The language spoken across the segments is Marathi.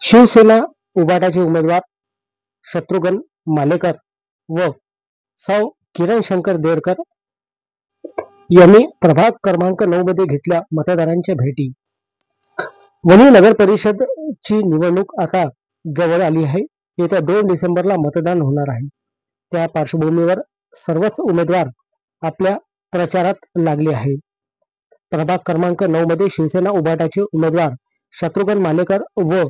शिवसेना उभाटाचे उमेदवार शत्रुघ्न मालेकर व सौ किरण शंकर देरकर यांनी प्रभाग क्रमांक 9 मध्ये घेतल्या मतदारांच्या भेटी। वणी नगर परिषद ची निवडणूक आता जवळ आली आहे। येत्या 2 डिसेंबरला मतदान होणार आहे। त्या पार्श्वभूमीवर सर्वच उमेदवार आपल्या प्रचारात लागले आहे। प्रभाग क्रमांक 9 मध्ये शिवसेना उभाटाचे उमेदवार शत्रुघ्न मालेकर व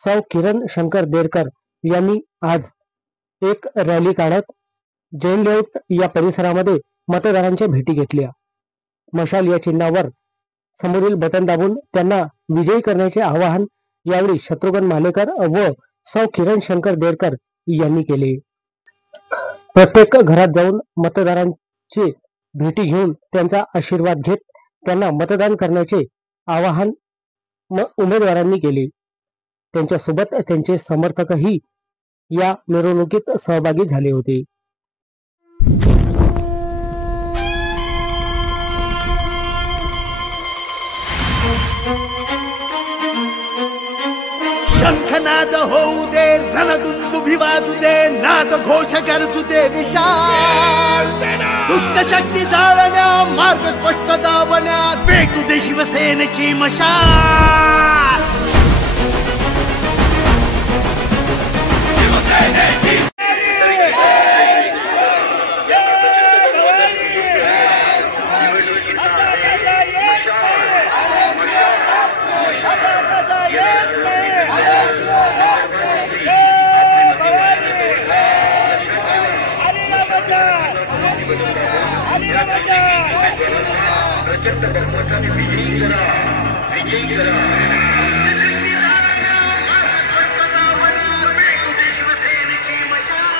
सौ किरण शंकर देरकर यांनी आज एक रॅली काढत जैन लेआउट या परिसरामध्ये मतदारांच्या भेटी घेतल्या। मशाल या चिन्हावर समोरील बटन दाबून त्यांना विजयी करण्याचे आवाहन यावेळी शत्रुघ्न मालेकर व सौ किरण शंकर देरकर यांनी केले। प्रत्येक घरात जाऊन मतदारांची भेटी घेऊन त्यांचा आशीर्वाद घेत त्यांना मतदान करण्याचे आवाहन उमेदवारांनी केले। त्यांच्यासोबत त्यांचे समर्थकही या मिरवणुकीत सहभागी झाले होते। शंखनाद होऊ दे, रणदुंदुभी वाजू दे, नाद घोष गरजू दे विशाल। दुष्ट शक्ती जाळण्या, मार्ग स्पष्ट दावण्या, पेटू दे शिवसेनेची मशाल। शिवसेनेची प्रचंड बहुमताने विजयी करा। शिवसेनेची मशाल।